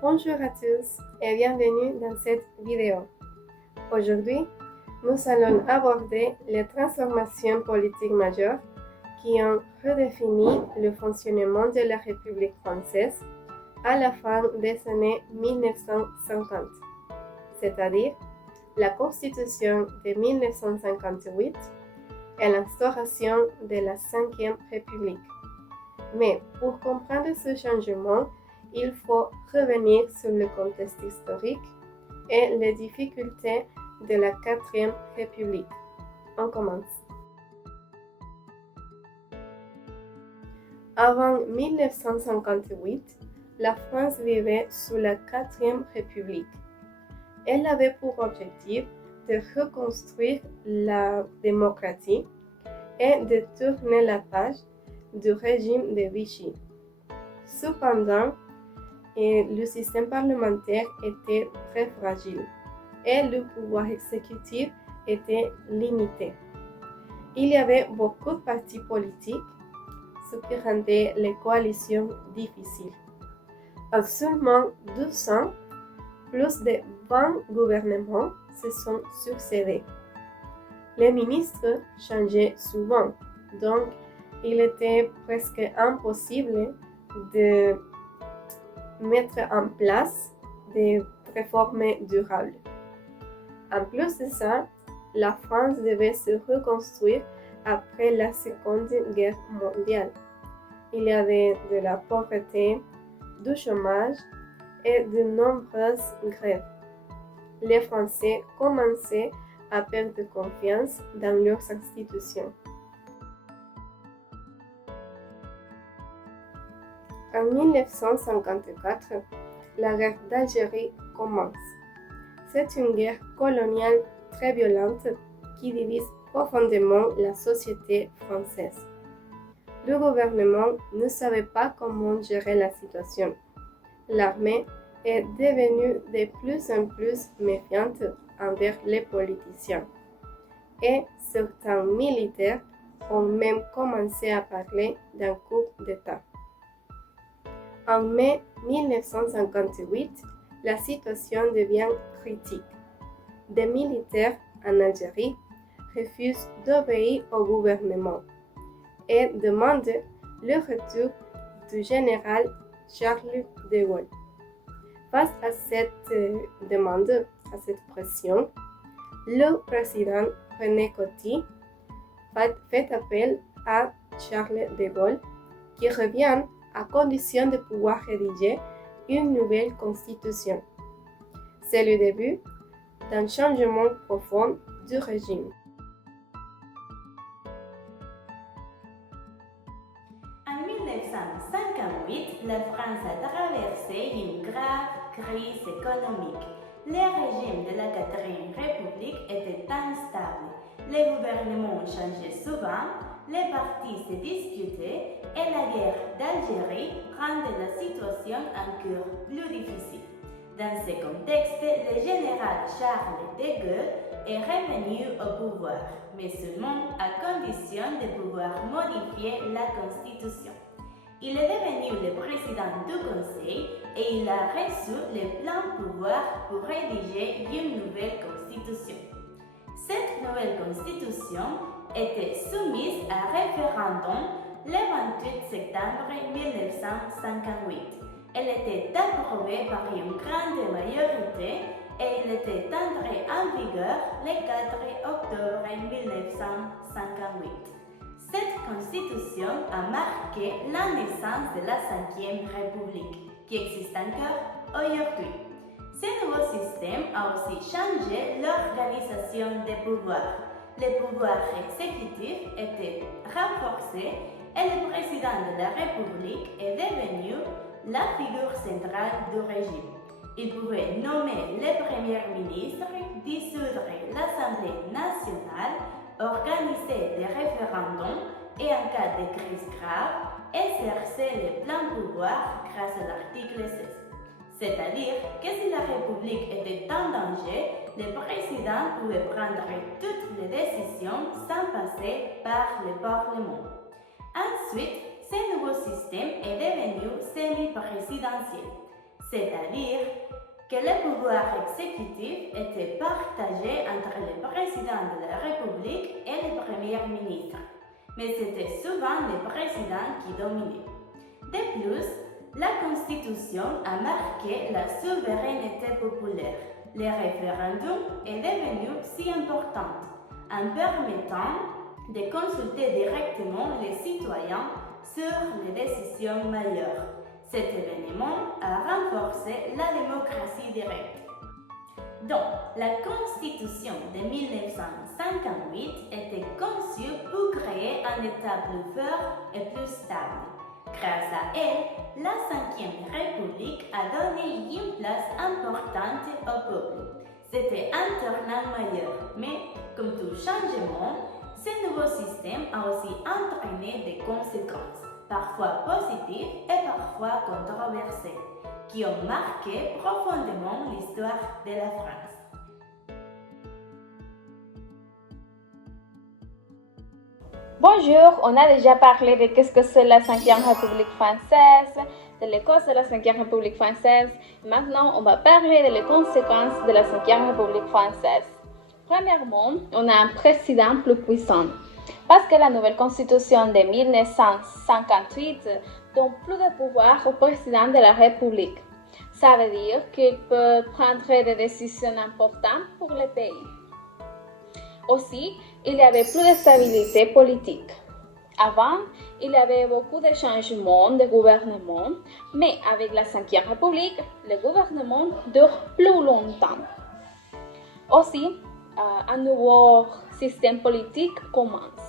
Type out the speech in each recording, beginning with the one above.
Bonjour à tous et bienvenue dans cette vidéo. Aujourd'hui, nous allons aborder les transformations politiques majeures qui ont redéfini le fonctionnement de la République française à la fin des années 1950, c'est-à-dire la Constitution de 1958 et l'instauration de la Ve République. Mais pour comprendre ce changement, il faut revenir sur le contexte historique et les difficultés de la Quatrième République. On commence. Avant 1958, la France vivait sous la Quatrième République. Elle avait pour objectif de reconstruire la démocratie et de tourner la page du régime de Vichy. Cependant, le système parlementaire était très fragile et le pouvoir exécutif était limité. Il y avait beaucoup de partis politiques, ce qui rendait les coalitions difficiles. En seulement 12 ans, plus de 20 gouvernements se sont succédés. Les ministres changeaient souvent, donc il était presque impossible de mettre en place des réformes durables. En plus de ça, la France devait se reconstruire après la Seconde Guerre mondiale. Il y avait de la pauvreté, du chômage et de nombreuses grèves. Les Français commençaient à perdre confiance dans leurs institutions. En 1954, la guerre d'Algérie commence. C'est une guerre coloniale très violente qui divise profondément la société française. Le gouvernement ne savait pas comment gérer la situation. L'armée est devenue de plus en plus méfiante envers les politiciens. Et certains militaires ont même commencé à parler d'un coup d'État. En mai 1958, la situation devient critique. Des militaires en Algérie refusent d'obéir au gouvernement et demandent le retour du général Charles de Gaulle. Face à cette demande, à cette pression, le président René Coty fait appel à Charles de Gaulle qui revient à condition de pouvoir rédiger une nouvelle constitution. C'est le début d'un changement profond du régime. En 1958, la France a traversé une grave crise économique. Le régime de la Quatrième République était instable. Les gouvernements changeaient souvent, les partis se disputaient et la guerre d'Algérie rendait la situation encore plus difficile. Dans ce contexte, le général Charles de Gaulle est revenu au pouvoir, mais seulement à condition de pouvoir modifier la Constitution. Il est devenu le président du Conseil et il a reçu le plein pouvoir pour rédiger une nouvelle Constitution. Cette nouvelle Constitution était soumise à référendum le 28 septembre 1958. Elle était approuvée par une grande majorité et elle était entrée en vigueur le 4 octobre 1958. Cette constitution a marqué la naissance de la Ve République, qui existe encore aujourd'hui. Ce nouveau système a aussi changé l'organisation des pouvoirs. Le pouvoir exécutif était renforcé et le président de la République est devenu la figure centrale du régime. Il pouvait nommer le Premier ministre, dissoudre l'Assemblée nationale, organiser des référendums et en cas de crise grave, exercer le plein pouvoir grâce à l'article 16. C'est-à-dire que si la République était en danger, le président pouvait prendre toutes les décisions sans passer par le Parlement. Ensuite, ce nouveau système est devenu semi-présidentiel. c'est-à-dire que le pouvoir exécutif était partagé entre le président de la République et le premier ministre, mais c'était souvent le président qui dominait. De plus, la Constitution a marqué la souveraineté populaire. Le référendum est devenu si important en permettant de consulter directement les citoyens sur les décisions majeures. Cet événement a renforcé la démocratie directe. Donc, la Constitution de 1958 était conçue pour créer un État plus fort et plus stable. Grâce à elle, la Ve République a donné une place importante au peuple. C'était un tournant majeur, mais comme tout changement, ce nouveau système a aussi entraîné des conséquences, parfois positives et parfois controversées, qui ont marqué profondément l'histoire de la France. Bonjour, on a déjà parlé de qu'est-ce que c'est la Ve République française, de l'école de la Ve République française. Maintenant, on va parler des conséquences de la Ve République française. Premièrement, on a un président plus puissant, parce que la nouvelle constitution de 1958 donne plus de pouvoir au président de la République. Ça veut dire qu'il peut prendre des décisions importantes pour le pays. Aussi, il y avait plus de stabilité politique. Avant, il y avait beaucoup de changements de gouvernement, mais avec la Ve République, le gouvernement dure plus longtemps. Aussi, un nouveau système politique commence.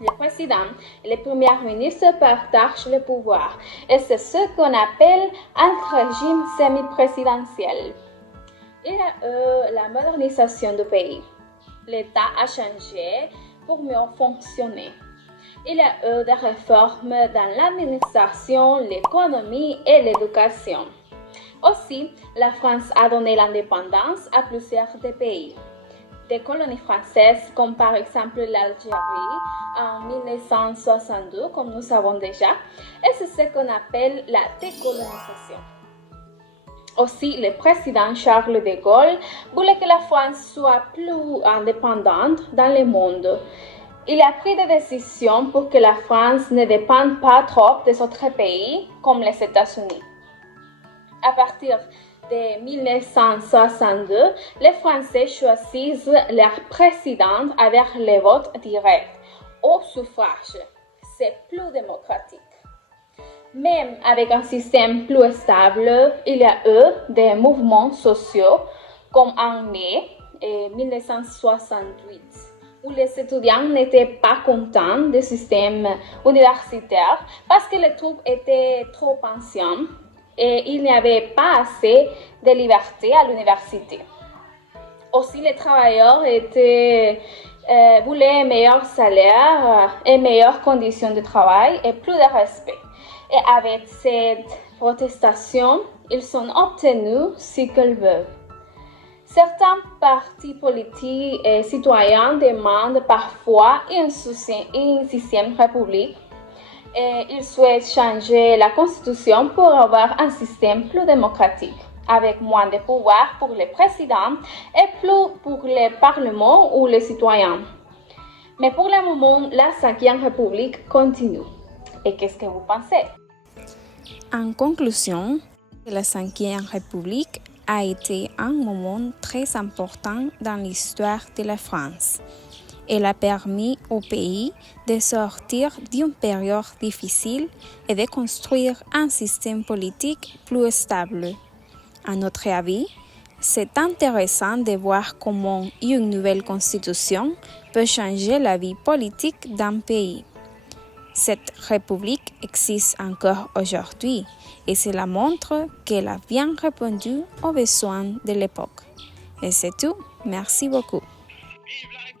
Le président et le premier ministre partagent le pouvoir et c'est ce qu'on appelle un régime semi-présidentiel. Il y a eu la modernisation du pays. L'État a changé pour mieux fonctionner. Il y a eu des réformes dans l'administration, l'économie et l'éducation. Aussi, la France a donné l'indépendance à plusieurs pays. Des colonies françaises, comme par exemple l'Algérie en 1962, comme nous savons déjà, et c'est ce qu'on appelle la décolonisation. Aussi, le président Charles de Gaulle voulait que la France soit plus indépendante dans le monde. Il a pris des décisions pour que la France ne dépende pas trop des autres pays, comme les États-Unis. À partir de 1962, les Français choisissent leur président avec le vote direct au suffrage. C'est plus démocratique. Même avec un système plus stable, il y a eu des mouvements sociaux comme en mai 1968, où les étudiants n'étaient pas contents du système universitaire parce que les troupes étaient trop anciennes et il n'y avait pas assez de liberté à l'université. Aussi, les travailleurs voulaient meilleurs salaires et meilleures conditions de travail et plus de respect. Et avec cette protestation, ils ont obtenu ce qu'ils veulent. Certains partis politiques et citoyens demandent parfois une sixième république et ils souhaitent changer la constitution pour avoir un système plus démocratique, avec moins de pouvoir pour les présidents et plus pour le Parlement ou les citoyens. Mais pour le moment, la Ve République continue. Et qu'est-ce que vous pensez? En conclusion, la Ve République a été un moment très important dans l'histoire de la France. Elle a permis au pays de sortir d'une période difficile et de construire un système politique plus stable. À notre avis, c'est intéressant de voir comment une nouvelle constitution peut changer la vie politique d'un pays. Cette république existe encore aujourd'hui et cela montre qu'elle a bien répondu aux besoins de l'époque. Et c'est tout. Merci beaucoup. Vive la République!